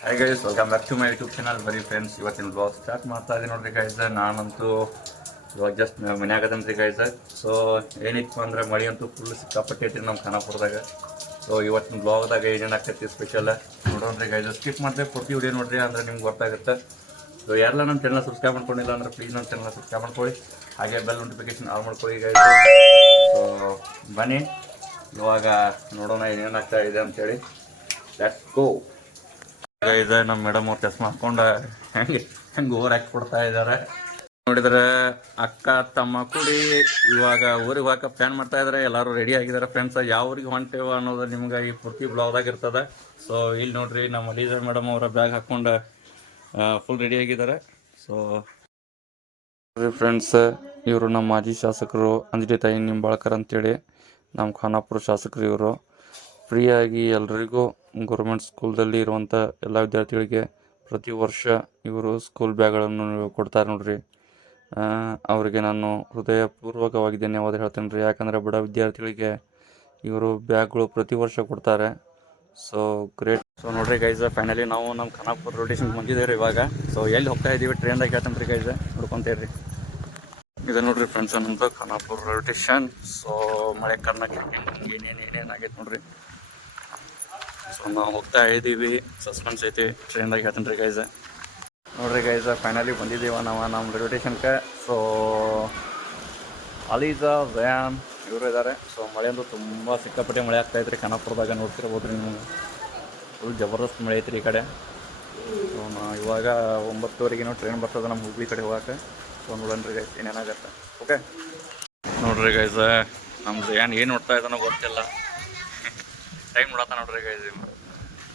Hi guys welcome back to my YouTube channel ಬರೀ friends ಇವತ್ತಿನ blog start ಮಾಡ್ತಾ ಇದ್ದೀನಿ ನೋಡ್ರಿ ಗೈಸ್ ನಾನಂತೂ ಇವಾಗ ಜಸ್ಟ್ ಮನ್ಯಾಗ ಅದನ್ರಿ ಗೈಸ್ ಸೊ ಏನಿತ್ತು ಅಂದ್ರೆ ಮಳೆ ಅಂತೂ ಫುಲ್ ಸಿಕ್ಕಾಪಟ್ಟೆ ಐತ್ರಿ ನಮ್ಮ ಖಾನಾಪುರದಾಗ. ಸೊ ಇವತ್ತಿನ ಬ್ಲಾಗ್ದಾಗ ಏನೇನು ಆಗ್ತೈತಿ ಸ್ಪೆಷಲ್ ನೋಡೋಣ್ರಿ ಗೈಸ್ ಸ್ಕಿಪ್ ಮಾಡಿದ್ರೆ ಪ್ರತಿ ವಿಡಿಯೋ ನೋಡ್ರಿ ಅಂದ್ರೆ ನಿಮ್ಗೆ ಗೊತ್ತಾಗುತ್ತೆ. ಸೊ ಯಾರೆಲ್ಲ ನನ್ನ ಚಾನಲ್ ಸಬ್ಸ್ಕ್ರೈಬ್ ಮಾಡ್ಕೊಂಡಿಲ್ಲ ಅಂದ್ರೆ ಪ್ಲೀಸ್ ನನ್ನ ಚಾನಲ್ ಸಬ್ಸ್ಕ್ರೈಬ್ ಮಾಡ್ಕೊಳ್ಳಿ. ಹಾಗೆ ಬೆಲ್ ನೋಟಿಫಿಕೇಶನ್ ಆನ್ ಮಾಡ್ಕೊಳ್ಳಿ ಗೈಸ್ ಸೊ ಬನ್ನಿ. ಇವಾಗ ನೋಡೋಣ ಏನೇನು ಆಗ್ತಾ ಇದೆ ಅಂತೇಳಿ. ಲೆಟ್ಸ್ ಗೋ ಇದೆ ನಮ್ಮ ಮೇಡಮ್ ಅವ್ರು ಚಸ್ಮಾ ಹಾಕೊಂಡ ಹೆಂಗೆ ಹೆಂಗೆ ಓವರ್ ಹಾಕಿ ಕೊಡ್ತಾ ಇದ್ದಾರೆ ನೋಡಿದ್ರೆ ಅಕ್ಕ, ತಮ್ಮ ಕೂಡಿ ಇವಾಗ ಊರಿಗೆ ಹೋಗಕ್ಕೆ ಪ್ಲಾನ್ ಮಾಡ್ತಾ ಇದಾರೆ. ಎಲ್ಲರೂ ರೆಡಿ ಆಗಿದ್ದಾರೆ ಫ್ರೆಂಡ್ಸ್ ಯಾವ ಊರಿಗೆ ಹೊಂಟೇವ ಅನ್ನೋದು ನಿಮ್ಗೆ ಈ ಪೂರ್ತಿ ಬ್ಲಾಗ್ದಾಗ ಇರ್ತದೆ. ಸೊ ಇಲ್ಲಿ ನೋಡ್ರಿ, ನಮ್ಮ ಅಲೀಜಾ ಮೇಡಮ್ ಅವರ ಬ್ಯಾಗ್ ಹಾಕೊಂಡು ಫುಲ್ ರೆಡಿ ಆಗಿದ್ದಾರೆ ಸೊ ಫ್ರೆಂಡ್ಸ್ ಇವರು ನಮ್ಮ ಮಾಜಿ ಶಾಸಕರು ಅಂಜಲಿ ತಾಯಿ ನಿಂಬಾಳ್ಕರ್ ಅಂತೇಳಿ, ನಮ್ಮ ಖಾನಾಪುರ ಶಾಸಕರು ಇವರು. ಫ್ರೀಯಾಗಿ ಎಲ್ರಿಗೂ ಗೌರ್ಮೆಂಟ್ ಸ್ಕೂಲ್ದಲ್ಲಿ ಇರುವಂಥ ಎಲ್ಲ ವಿದ್ಯಾರ್ಥಿಗಳಿಗೆ ಪ್ರತಿ ವರ್ಷ ಇವರು ಸ್ಕೂಲ್ ಬ್ಯಾಗ್ಗಳನ್ನು ಕೊಡ್ತಾರೆ ನೋಡ್ರಿ. ಅವರಿಗೆ ನಾನು ಹೃದಯಪೂರ್ವಕವಾಗಿ ಧನ್ಯವಾದ ಹೇಳ್ತೇನೆ ರೀ. ಯಾಕಂದರೆ ಬಡ ವಿದ್ಯಾರ್ಥಿಗಳಿಗೆ ಇವರು ಬ್ಯಾಗ್ಗಳು ಪ್ರತಿ ವರ್ಷ ಕೊಡ್ತಾರೆ. ಸೊ ಗ್ರೇಟ್ ಸೊ ನೋಡ್ರಿ ಗೈಸ್ ಫೈನಲಿ ನಾವು ನಮ್ಮ ಖಾನಾಪುರ ರೋಟೇಷನ್ ಬಂದಿದ್ದೇವೆ ರೀ ಇವಾಗ. ಸೊ ಎಲ್ಲಿ ಹೋಗ್ತಾ ಇದ್ದೀವಿ ಟ್ರೈನ್ದಾಗ ಹೇಳ್ತೇನೆ ರೀ ಗೈಸ್ ರೀ ಇದು ನೋಡ್ರಿ ಫ್ರೆಂಡ್ಸ್ ನಮ್ಮದು ಖಾನಾಪುರ ರೋಟೇಷನ್ ಸೊ ಮಳೆ ಕಾರಣಕ್ಕೆ ಏನೇನು ಏನೇನು ಆಗೈತೆ ನೋಡ್ರಿ. ಸೊ ನಾವು ಹೋಗ್ತಾ ಇದ್ದೀವಿ. ಸಸ್ಪೆನ್ಸ್ ಐತಿ ಟ್ರೈನ್ದಾಗ ಹೇಳ್ತೀನಿ ರೀ ಗೈಸ್ ನೋಡ್ರಿ ಗೈಸ್ ಫೈನಲಿ ಬಂದಿದ್ದೀವ ನಾವು ನಮ್ಮ ರೈಲ್ವೆ ಸ್ಟೇಷನ್ಗೆ ಸೊ ಅಲೀಜಾ ವ್ಯಾನ್ ಇವರು ಇದ್ದಾರೆ ಸೊ ಮಳೆ ಅಂತೂ ತುಂಬ ಸಿಕ್ಕಾಪಟ್ಟೆ ಮಳೆ ಆಗ್ತಾ ಐತ್ರಿ. ಖಾನಾಪುರದಾಗ ನೋಡ್ತಿರ್ಬೋದು ರೀ ನೀವು. ಫುಲ್ ಜಬರ್ದಸ್ತ್ ಮಳೆ ಐತ್ರಿ ಈ ಕಡೆ. ಸೊ ನಾ ಇವಾಗ ಒಂಬತ್ತುವರೆಗೇನೋ ಟ್ರೈನ್ ಬರ್ತದೆ ನಮ್ಮ ಹುಬ್ಳಿ ಕಡೆ ಹೋಗಕ್ಕೆ. ಸೊ ನೋಡೋಣ ರೀ ಗೈಸ್ ಏನೇನಾಗತ್ತೆ. ಓಕೆ ನೋಡ್ರಿ ಗೈಸ ನಮ್ಮ ಏನು ಏನು ನೋಡ್ತಾ ಇದ್ದಾನೋ ಗೊತ್ತಿಲ್ಲ. ಟೈಮ್ ನೋಡತ್ತ ನೋಡ್ರಿ ಗೈಸ್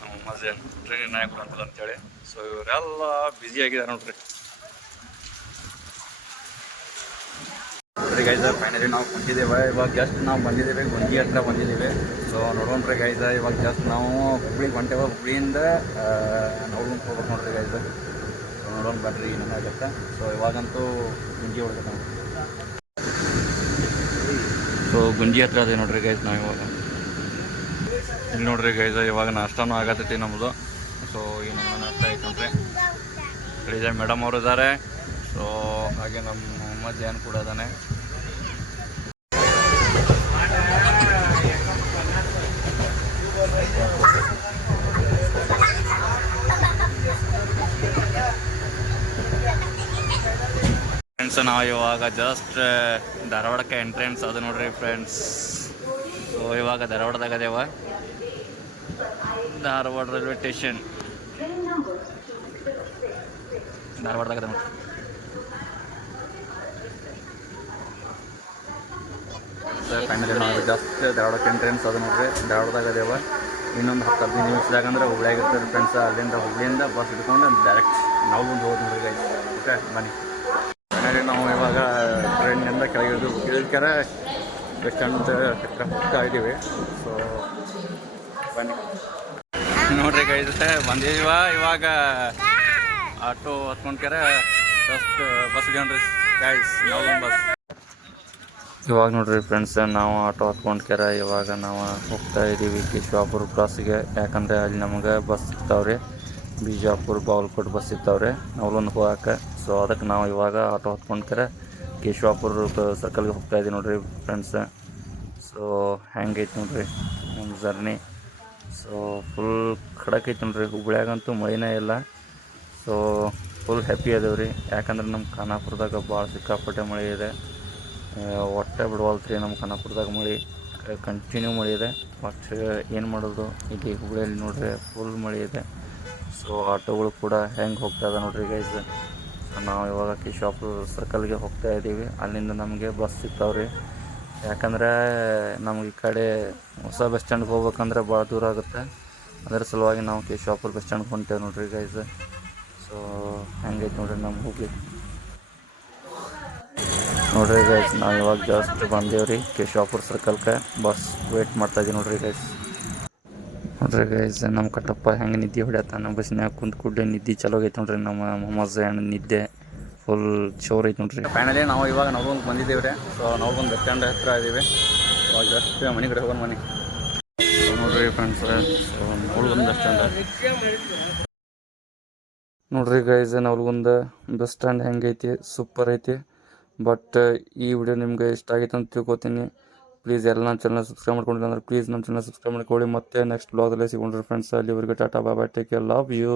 ನಮ್ಮ ಮಜೆ ಟ್ರೈನ್ ನಾಯಕ ಅಂತಲ್ಲ ಅಂತೇಳಿ. ಸೊ ಇವರೆಲ್ಲ ಬ್ಯುಸಿ ಆಗಿದ್ದಾರೆ ನೋಡ್ರಿ. ನೋಡ್ರಿ ಗೈಸ ಫೈನಲಿ ನಾವು ಕುಂತಿದ್ದೇವೆ ಇವಾಗ ಜಸ್ಟ್ ನಾವು ಬಂದಿದ್ದೇವೆ ಗುಂಜಿ ಹತ್ರ ಬಂದಿದ್ದೇವೆ. ಸೊ ನೋಡೋಣ್ರಿ ಗೈಸ ಇವಾಗ ಜಸ್ಟ್ ನಾವು ಹುಬ್ಳಿಗೆ ಹೊಂಟೇವೆ. ಹುಬ್ಳಿಯಿಂದ ನೋಡ್ಕೊಂಡು ಹೋಗ್ಬೇಕು ನೋಡ್ರಿ ಗೈಸ ಸೊ ನೋಡೋಣ ಏನೇನು ಆಗುತ್ತೆ. ಸೊ ಇವಾಗಂತೂ ಗುಂಜಿ ಹೊಡ್ಬೇಕು ನಾವು ಸೊ ಗುಂಜಿ ಹತ್ರ ಅದೇ ನೋಡ್ರಿ ಗೈಸ್ ನಾವು ಇವಾಗ. ಇಲ್ಲಿ ನೋಡ್ರಿ ಗೈಸ ಇವಾಗ ನಾಷ್ಟಾನು ಆಗತೈತಿ ನಮ್ಮದು ಸೊ ಈ ನಮ್ಮ ನಾಷ್ಟ ಐತಂದ್ರೆ ಇಳಿದೆ ಮೇಡಮ್ ಅವರು ಇದ್ದಾರೆ ಸೊ ಹಾಗೆ ನಮ್ಮ ಮೊಹಮ್ಮದ್ ಕೂಡ ಇದ್ದಾನೆ ಫ್ರೆಂಡ್ಸ್ ನಾವು ಇವಾಗ ಜಸ್ಟ್ ಧಾರವಾಡಕ್ಕೆ ಎಂಟ್ರೆನ್ಸ್ ಅದು ನೋಡ್ರಿ ಫ್ರೆಂಡ್ಸ್ ಸೊ ಇವಾಗ ಧಾರವಾಡದಾಗ ಅದೇವ. Dharwad railway station. ಧಾರವಾಡದಾಗ ಫೈನಲಿ ನಾವು ಜಸ್ಟ್ ಧಾರವಾಡಕ್ಕೆ ಎಂಟ್ರೆನ್ಸ್ ಅದು ನೋಡ್ರಿ. ಧಾರವಾಡದಾಗ ಅದೇವ, ಇನ್ನೊಂದು ಹತ್ತು ಹದಿನೈದು ನಿಮಿಷದಾಗ ಅಂದ್ರೆ ಹುಬ್ಳಿಯಾಗಿರ್ತಾರೆ ಫ್ರೆಂಡ್ಸ್ ಅಲ್ಲಿಂದ ಹುಬ್ಳಿಯಿಂದ ಬಸ್ ಹಿಡ್ಕೊಂಡು ಡೈರೆಕ್ಟ್ ನಾವು ಬಂದು ಹೋದ್ ನೋಡ್ರಿ ಓಕೆ ಬನ್ನಿ. ಫೈನಲಿ ನಾವು ಇವಾಗ ಟ್ರೈನಿಂದ ಕೆಳಗೆ ಇಳಿದು ಬೆಸ್ಟ್ ಅಂತ ಹೋಗ್ತಾ ಇದ್ದೀವಿ ಸೊ ಬನ್ನಿ. ನೋಡ್ರಿ ಗೈಸ್ ಬಂದಿದೀವ ಇವಾಗ ಆಟೋ ಹತ್ಕೊಂಡ್ಕ್ಯಾರ ಫಸ್ಟ್ ಬಸ್ ಇದ್ಕೊಂಡ್ರಿ ಗೈಸ್ ಯಾವ ಬಸ್ ಇವಾಗ ನೋಡ್ರಿ ಫ್ರೆಂಡ್ಸ್ ನಾವು ಆಟೋ ಹತ್ಕೊಂಡ್ಕ್ಯಾರ ಇವಾಗ ನಾವು ಹೋಗ್ತಾ ಇದ್ದೀವಿ ಕೇಶವಾಪುರ ಕ್ರಾಸಿಗೆ ಯಾಕಂದರೆ ಅಲ್ಲಿ ನಮಗೆ ಬಸ್ ಸಿಗ್ತಾವ್ರಿ. ಬಿಜಾಪುರ ಬಾಗಲಕೋಟ್ ಬಸ್ ಸಿಗ್ತಾವ್ರಿ. ನಾವಲ್ಲೊಂದು ಹೋಗಕ್ಕೆ ಸೊ ಅದಕ್ಕೆ ನಾವು ಇವಾಗ ಆಟೋ ಹತ್ಕೊಂಡ್ಕ್ಯಾರ ಕೇಶವಾಪುರ ಸರ್ಕಲ್ಗೆ ಹೋಗ್ತಾ ಇದ್ದೀವಿ ನೋಡ್ರಿ ಫ್ರೆಂಡ್ಸ್ ಸೊ ಹೆಂಗೈತೆ ನೋಡ್ರಿ ನಮ್ಮ ಜರ್ನಿ ಸೊ ಫುಲ್ ಖಡಕ್ ಐತೆ ನೋಡ್ರಿ. ಹುಬ್ಳ್ಯಾಗಂತೂ ಮಳಿನೇ ಇಲ್ಲ. ಸೊ ಫುಲ್ ಹ್ಯಾಪಿ ಅದೇವೆ ರೀ. ಯಾಕಂದ್ರೆ ನಮ್ಮ ಖಾನಾಪುರದಾಗ ಭಾಳ ಸಿಕ್ಕಾಪಟ್ಟೆ ಮಳೆ ಇದೆ. ಹೊಟ್ಟೆ ಬಿಡವಲ್ತ್ರಿ ನಮ್ಮ ಖಾನಾಪುರದಾಗ ಮಳೆ. ಕಂಟಿನ್ಯೂ ಮಳೆ ಇದೆ. ಬಟ್ ಏನು ಮಾಡೋದು? ಇಲ್ಲಿ ಹುಬ್ಳಿಯಲ್ಲಿ ನೋಡ್ರಿ ಫುಲ್ ಮಳೆ ಇದೆ. ಸೊ ಆಟೋಗಳು ಕೂಡ ಹೆಂಗೆ ಹೋಗ್ತಾ ಇದೆ ನೋಡ್ರಿ ಗೈಸ್ ನಾವು ಇವಾಗ ಕೇಶವಾಪುರ ಸರ್ಕಲ್ಗೆ ಹೋಗ್ತಾ ಇದ್ದೀವಿ ಅಲ್ಲಿಂದ ನಮಗೆ ಬಸ್ ಸಿಗ್ತಾವ್ರಿ. ಯಾಕಂದ್ರೆ ನಮ್ಗೆ ಈ ಕಡೆ ಹೊಸ ಬಸ್ ಸ್ಟ್ಯಾಂಡ್ಗೆ ಹೋಗ್ಬೇಕಂದ್ರೆ ಭಾಳ ದೂರ ಆಗುತ್ತೆ. ಅದರ ಸಲುವಾಗಿ ನಾವು ಕೇಶವಾಪುರ ಬಸ್ ಸ್ಟ್ಯಾಂಡ್ಗೆ ಹೊಂಟೇವೆ ನೋಡ್ರಿ ಗೈಸ್ ಸೊ ಹೆಂಗೈತೆ ನೋಡ್ರಿ ನಮ್ಮ ಹೋಗಿ ನೋಡ್ರಿ ಗೈಸ್ ನಾವು ಇವಾಗ ಜಾಸ್ತಿ ಬಂದೇವ್ರಿ ಕೇಶವಾಪುರ ಸರ್ಕಲ್ಗೆ ಬಸ್ ವೇಟ್ ಮಾಡ್ತಾ ಇದ್ದೀವಿ ನೋಡ್ರಿ ಗೈಸ್ ನೋಡ್ರಿ ಗೈಸ್ ನಮ್ಮ ಕಟ್ಟಪ್ಪ ಹೆಂಗೆ ನಿದ್ದೆ ಹೊಡ್ಯಾತಾನ ಬಸ್ನ್ಯಾಗ ಬಸ್ನಾಗ ಕೂಡಲೇ ನಿದ್ದೆ ಚಲೋ ಆಗೈತೆ ನೋಡ್ರಿ ನಮ್ಮ ಮೊಹಮ್ಮದ್ ಏನು ನಿದ್ದೆ. ಫುಲ್ ಚೋರ್ ಐತೆ ನೋಡ್ರಿ. ಫೈನಲಿ ನಾವು ಇವಾಗ ನೋಡ್ಕೊಂಡು ಬಂದಿದ್ದೇವೆ ರೀ ಸೊ ನೋಡ್ಕೊಂಡು ಬಸ್ ಸ್ಟ್ಯಾಂಡ್ ಹತ್ರ ಇದೀವಿ. ಅವಾಗ ಜಸ್ಟ್ ಮನೆ ಕಡೆ ಹೋಗೋಣ ಮನೆ ನೋಡ್ರಿ ಫ್ರೆಂಡ್ಸ್ ಸೊ ಬಸ್ ಸ್ಟ್ಯಾಂಡ್ ನೋಡ್ರಿ ಗೈಸ್ ನವಲ್ಗುಂದ ಬಸ್ ಸ್ಟ್ಯಾಂಡ್ ಹೆಂಗೈತಿ? ಸೂಪರ್ ಐತಿ. ಬಟ್ ಈ ವಿಡಿಯೋ ನಿಮ್ಗೆ ಇಷ್ಟ ಆಗೈತೆ ಅಂತ ತಿಳ್ಕೊತೀನಿ. ಪ್ಲೀಸ್ ಎಲ್ಲ ನಮ್ಮ ಚಾನಲ್ ಸಬ್ಸ್ಕ್ರೈಬ್ ಮಾಡ್ಕೊಂಡಿಲ್ಲ ಅಂದ್ರೆ ಪ್ಲೀಸ್ ನಮ್ಮ ಚಾನಲ್ ಸಬ್ಸ್ಕ್ರೈಬ್ ಮಾಡ್ಕೊಳ್ಳಿ. ಮತ್ತೆ ನೆಕ್ಸ್ಟ್ ಬ್ಲಾಗಲ್ಲೇ ಸಿಗೊಂಡ್ರಿ ಫ್ರೆಂಡ್ಸ್ ಅಲ್ಲಿವರೆಗೆ ಟಾಟಾ ಬಾಬಾ ಟೇಕ್ ಕೇರ್ ಲವ್ ಯು